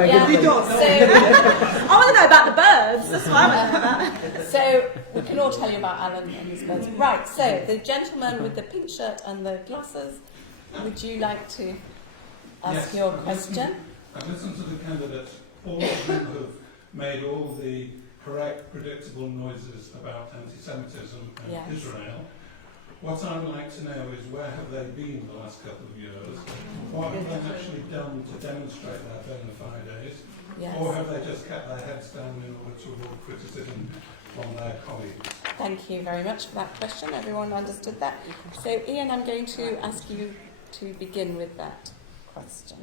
I give them? I want to know about the birds. That's what I want to know about. So we can all tell you about Alan and his birds. Right, so the gentleman with the pink shirt and the glasses, would you like to ask your question? I've listened to the candidates. All of them have made all the correct, predictable noises about anti-Semitism and Israel. What I would like to know is where have they been the last couple of years? What have they actually done to demonstrate their bona fides? Yes. Or have they just kept their heads down in order to avoid criticism from their colleagues? Thank you very much for that question. Everyone understood that. So, Ian, I'm going to ask you to begin with that question.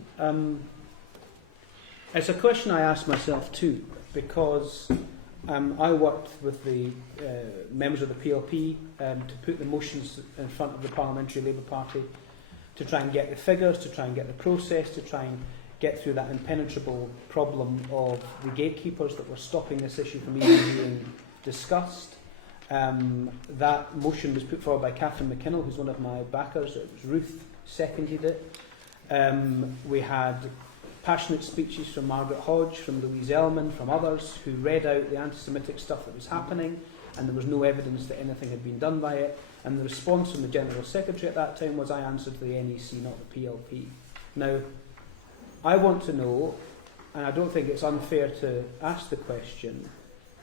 It's a question I ask myself too, because I worked with the members of the PLP to put the motions in front of the Parliamentary Labour Party to try and get the figures, to try and get the process, to try and get through that impenetrable problem of the gatekeepers that were stopping this issue from even being discussed. That motion was put forward by Catherine McKinnell, who's one of my backers. It was Ruth seconded it. We had passionate speeches from Margaret Hodge, from Louise Ellman, from others who read out the anti-Semitic stuff that was happening, and there was no evidence that anything had been done by it. And the response from the General Secretary at that time was, I answered to the NEC, not the PLP. Now, I want to know, and I don't think it's unfair to ask the question,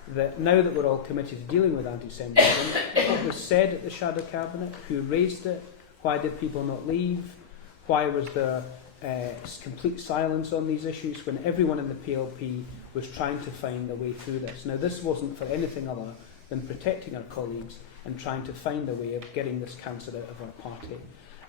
that now that we're all committed to dealing with anti-Semitism, what was said at the Shadow Cabinet, who raised it, why did people not leave, why was there complete silence on these issues when everyone in the PLP was trying to find a way through this. Now, this wasn't for anything other than protecting our colleagues and trying to find a way of getting this cancer out of our party.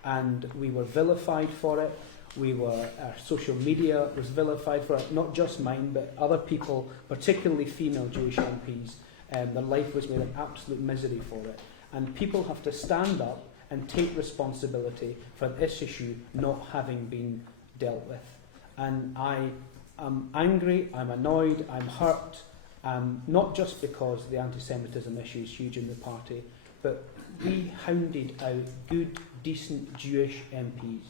And we were vilified for it. Our social media was vilified for it, not just mine, but other people, particularly female Jewish MPs. Their life was made an absolute misery for it. And people have to stand up and take responsibility for this issue not having been dealt with. And I am angry, I'm annoyed, I'm hurt, not just because the anti-Semitism issue is huge in the party, but we hounded out good, decent Jewish MPs.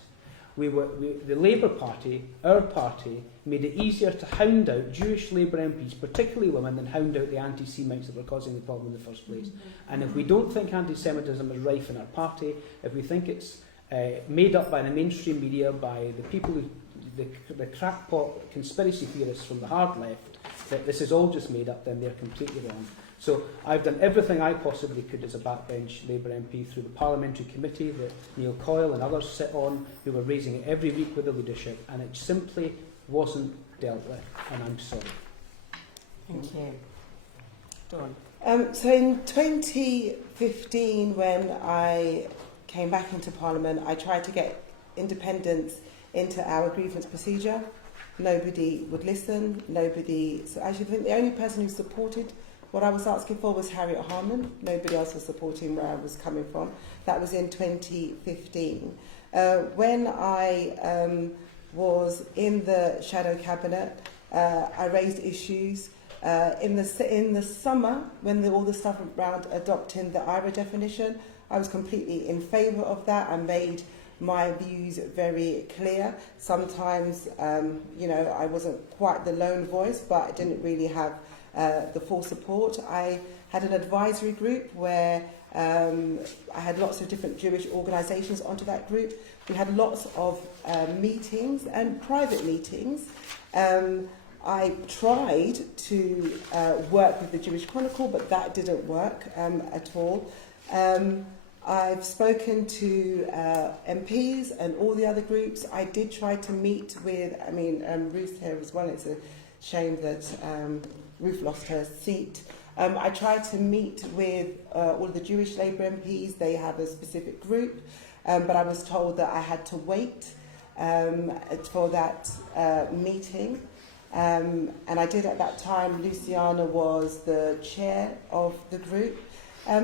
The Labour Party, our party, made it easier to hound out Jewish Labour MPs, particularly women, than hound out the anti-Semites that were causing the problem in the first place. And if we don't think anti-Semitism is rife in our party, if we think it's made up by the mainstream media, by the people who, the crackpot conspiracy theorists from the hard left, that this is all just made up, then they're completely wrong. So I've done everything I possibly could as a backbench Labour MP through the parliamentary committee that Neil Coyle and others sit on, who were raising it every week with the leadership, and it simply wasn't dealt with, and I'm sorry. Thank you. Dawn. So in 2015, when I came back into Parliament, I tried to get independence into our grievance procedure. Nobody would listen. So actually, I think the only person who supported what I was asking for was Harriet Harman. Nobody else was supporting where I was coming from. That was in 2015. When I was in the Shadow Cabinet, I raised issues. In the summer, when all the stuff around adopting the IRA definition, I was completely in favour of that. I made my views very clear. Sometimes, I wasn't quite the lone voice, but I didn't really have the full support. I had an advisory group where I had lots of different Jewish organisations onto that group. We had lots of meetings and private meetings. I tried to work with the Jewish Chronicle, but that didn't work at all. I've spoken to MPs and all the other groups. I did try to meet with, Ruth here as well. It's a shame that Ruth lost her seat. I tried to meet with all the Jewish Labour MPs. They have a specific group, but I was told that I had to wait for that meeting. And I did at that time. Luciana was the chair of the group.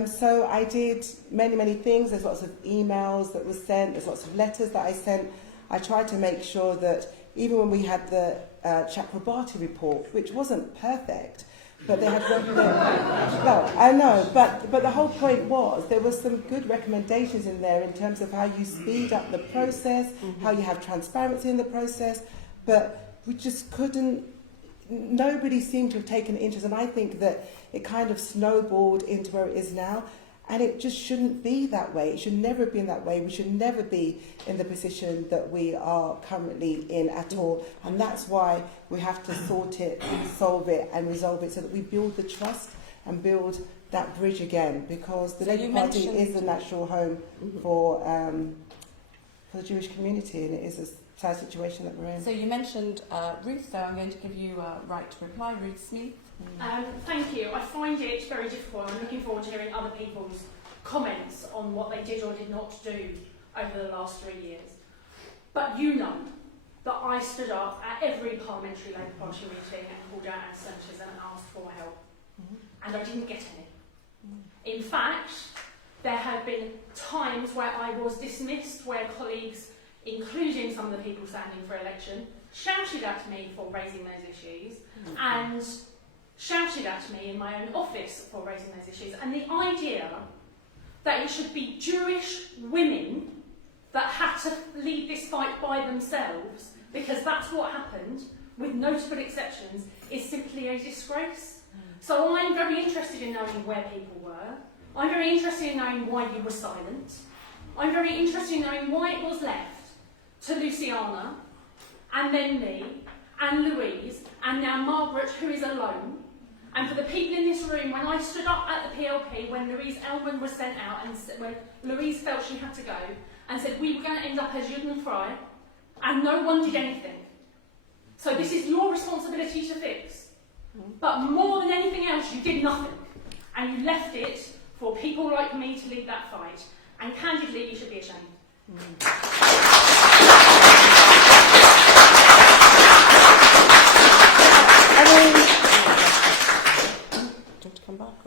So I did many, many things. There's lots of emails that were sent. There's lots of letters that I sent. I tried to make sure that even when we had the Chakrabarti report, which wasn't perfect, but they had no, I know, but the whole point was there were some good recommendations in there in terms of how you speed up the process, how you have transparency in the process, but we just couldn't, nobody seemed to have taken interest, and I think that it kind of snowballed into where it is now, and it just shouldn't be that way. It should never have been that way. We should never be in the position that we are currently in at all, and that's why we have to sort it, solve it and resolve it so that we build the trust and build that bridge again, because the Labour Party is the natural home for the Jewish community, and it is a sad situation that we're in. So you mentioned Ruth, so I'm going to give you a right to reply. Ruth Smith. Thank you. I find it very difficult. I'm looking forward to hearing other people's comments on what they did or did not do over the last 3 years. But you know that I stood up at every parliamentary Labour Party meeting and called out anti-Semitism and asked for help. And I didn't get any. In fact, there have been times where I was dismissed, where colleagues, including some of the people standing for election, shouted at me for raising those issues and shouted at me in my own office for raising those issues. And the idea that it should be Jewish women that had to lead this fight by themselves, because that's what happened, with notable exceptions, is simply a disgrace. So I'm very interested in knowing where people were. I'm very interested in knowing why you were silent. I'm very interested in knowing why it was left to Luciana, and then me, and Louise, and now Margaret, who is alone. And for the people in this room, when I stood up at the PLP, when Louise Elman was sent out, and when Louise felt she had to go, and said we were going to end up as Juden Frey, and no one did anything. So this is your responsibility to fix. But more than anything else, you did nothing. And you left it for people like me to lead that fight. And candidly, you should be ashamed.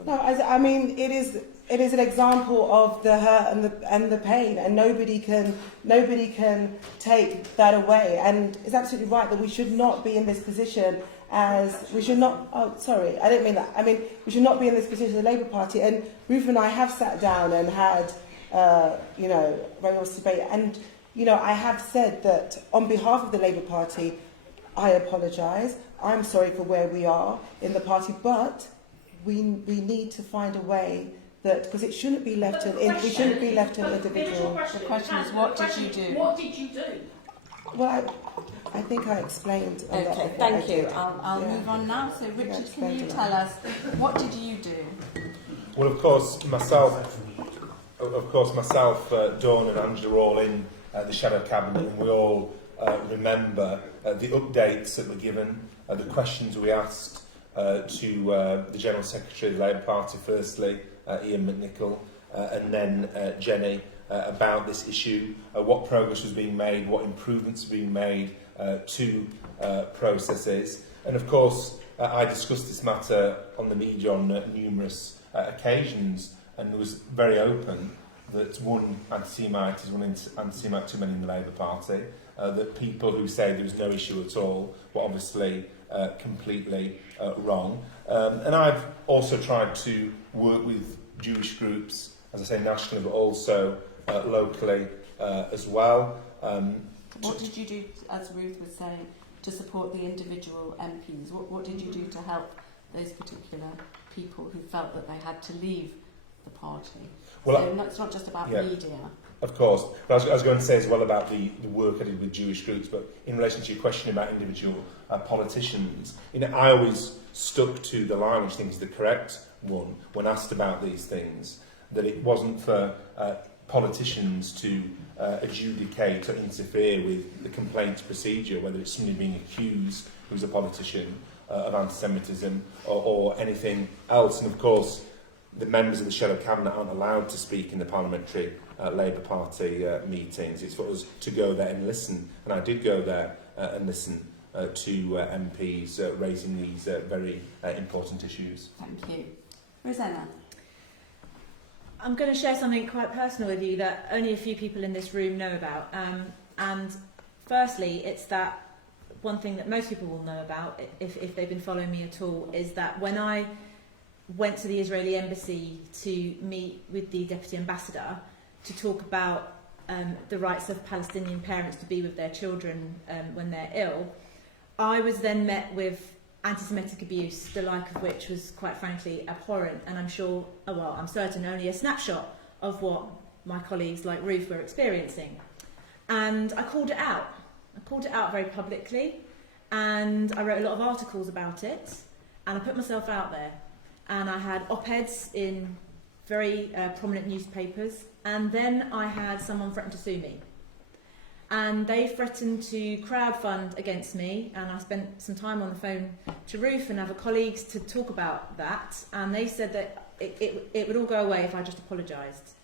No, I mean, it is an example of the hurt and the pain, and nobody can take that away. And it's absolutely right that we should not be in this position we should not. Oh, sorry, I didn't mean that. I mean, we should not be in this position as the Labour Party. And Ruth and I have sat down and had, very honest debate. And I have said that on behalf of the Labour Party, I apologise. I'm sorry for where we are in the party, but we need to find a way that, because it shouldn't be left we shouldn't be left in individual. The question is, what did you do? What did you do? Well, I think I explained a lot of what thank I you. did. I'll move on now. So, Richard, can you tell us, what did you do? Well, of course, myself, Dawn and Angela were all in the Shadow Cabinet, and we all remember the updates that were given, the questions we asked to the General Secretary of the Labour Party, firstly, Ian McNichol, and then Jenny, about this issue, what progress was being made, what improvements were being made to processes. And of course, I discussed this matter on the media on numerous occasions, and was very open that one, anti-Semite is one anti-Semite too many in the Labour Party, that people who say there was no issue at all were obviously completely wrong. And I've also tried to work with Jewish groups, as I say, nationally, but also locally as well. What did you do, as Ruth was saying, to support the individual MPs? What did you do to help those particular people who felt that they had to leave the party? Well, so it's not just about media. Of course. But I was going to say as well about the work I did with Jewish groups, but in relation to your question about individual politicians, I always stuck to the line, which I think is the correct one, when asked about these things, that it wasn't for politicians to adjudicate or interfere with the complaints procedure, whether it's somebody being accused who's a politician of anti-Semitism or anything else. And of course, the members of the Shadow Cabinet aren't allowed to speak in the parliamentary Labour Party meetings. It's for us to go there and listen. And I did go there and listen to MPs raising these very important issues. Thank you. Rosanna. I'm going to share something quite personal with you that only a few people in this room know about. And firstly, it's that one thing that most people will know about, if they've been following me at all, is that when I went to the Israeli embassy to meet with the deputy ambassador to talk about the rights of Palestinian parents to be with their children when they're ill, I was then met with anti-Semitic abuse, the like of which was quite frankly abhorrent, and I'm certain only a snapshot of what my colleagues like Ruth were experiencing. And I called it out. I called it out very publicly, and I wrote a lot of articles about it, and I put myself out there. And I had op-eds in very prominent newspapers, and then I had someone threaten to sue me. And they threatened to crowdfund against me, and I spent some time on the phone to Ruth and other colleagues to talk about that, and they said that it would all go away if I just apologised.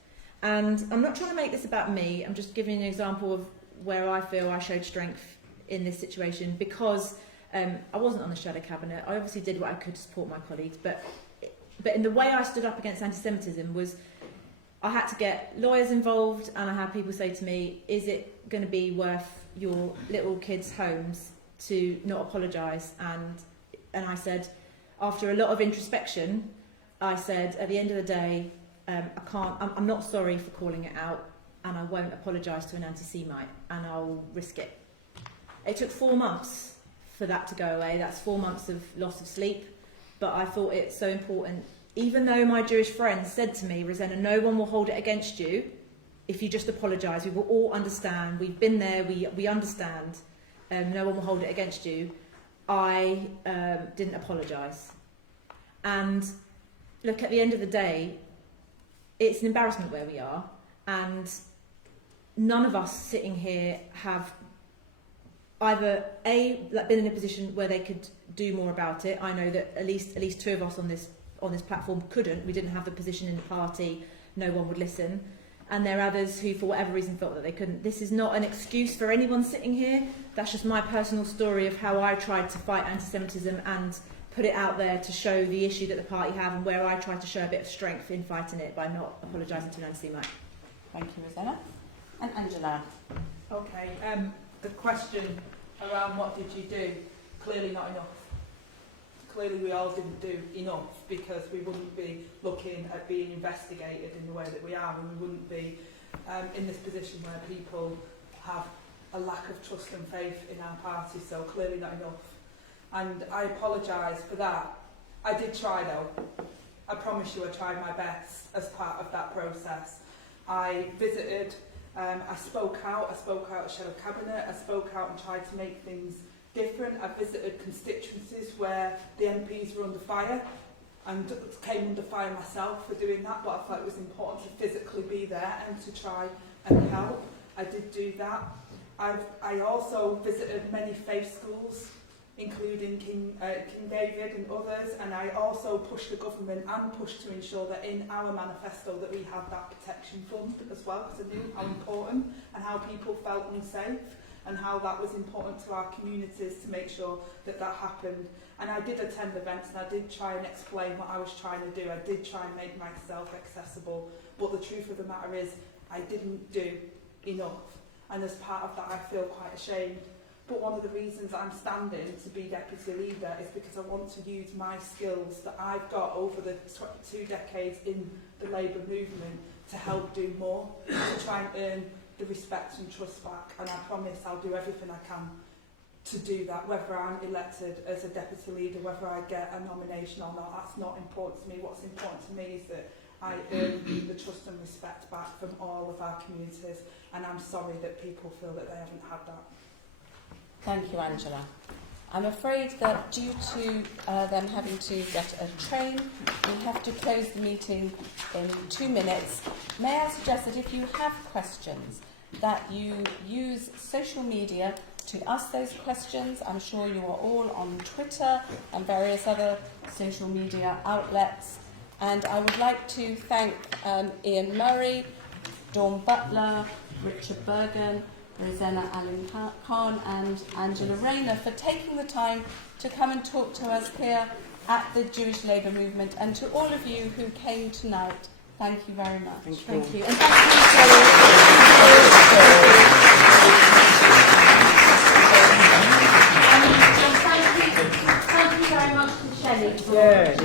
And I'm not trying to make this about me, I'm just giving an example of where I feel I showed strength in this situation, because I wasn't on the shadow cabinet. I obviously did what I could to support my colleagues, but in the way I stood up against anti-Semitism was I had to get lawyers involved, and I had people say to me, is it going to be worth your little kids' homes to not apologise? And I said, after a lot of introspection, I said, at the end of the day, I'm not sorry for calling it out, and I won't apologise to an anti-Semite, and I'll risk it. It took 4 months for that to go away. That's 4 months of loss of sleep, but I thought it so important. Even though my Jewish friends said to me, Rosanna, no one will hold it against you if you just apologise. We will all understand. We've been there. We understand. No one will hold it against you. I didn't apologise. And look, at the end of the day, it's an embarrassment where we are. And none of us sitting here have either been in a position where they could do more about it. I know that at least 2 of us on this platform couldn't. We didn't have the position in the party. No one would listen. And there are others who, for whatever reason, felt that they couldn't. This is not an excuse for anyone sitting here. That's just my personal story of how I tried to fight anti-Semitism and put it out there to show the issue that the party have, and where I tried to show a bit of strength in fighting it by not apologising to an anti-Semite. Thank you, Rosanna. And Angela. Okay, the question around what did you do? Clearly not enough. Clearly we all didn't do enough, because we wouldn't be looking at being investigated in the way that we are, and we wouldn't be in this position where people have a lack of trust and faith in our party, so clearly not enough. And I apologise for that. I did try though. I promise you I tried my best as part of that process. I visited, I spoke out at Shadow Cabinet, I spoke out and tried to make things different. I visited constituencies where the MPs were under fire, and came under fire myself for doing that, but I felt it was important to physically be there and to try and help. I did do that. I also visited many faith schools, including King David and others, and I also pushed the government and pushed to ensure that in our manifesto that we had that protection fund as well, because I knew how important and how people felt unsafe, and how that was important to our communities to make sure that that happened. And I did attend events, and I did try and explain what I was trying to do. I did try and make myself accessible, but the truth of the matter is I didn't do enough, and as part of that I feel quite ashamed. But one of the reasons I'm standing to be deputy leader is because I want to use my skills that I've got over the 2 decades in the Labour movement to help do more, to try and earn the respect and trust back. And I promise I'll do everything I can to do that, whether I'm elected as a deputy leader, whether I get a nomination or not. That's not important to me. What's important to me is that I earn the trust and respect back from all of our communities, and I'm sorry that people feel that they haven't had that. Thank you, Angela. I'm afraid that due to them having to get a train, we have to close the meeting in 2 minutes. May I suggest that if you have questions, that you use social media to ask those questions. I'm sure you are all on Twitter and various other social media outlets. And I would like to thank Ian Murray, Dawn Butler, Richard Bergen, Rosanna Allen Khan and Angela Rayner for taking the time to come and talk to us here at the Jewish Labour Movement, and to all of you who came tonight. Thank you very much. Thank you. And thank you, Thank you very much to Shelley. Yeah.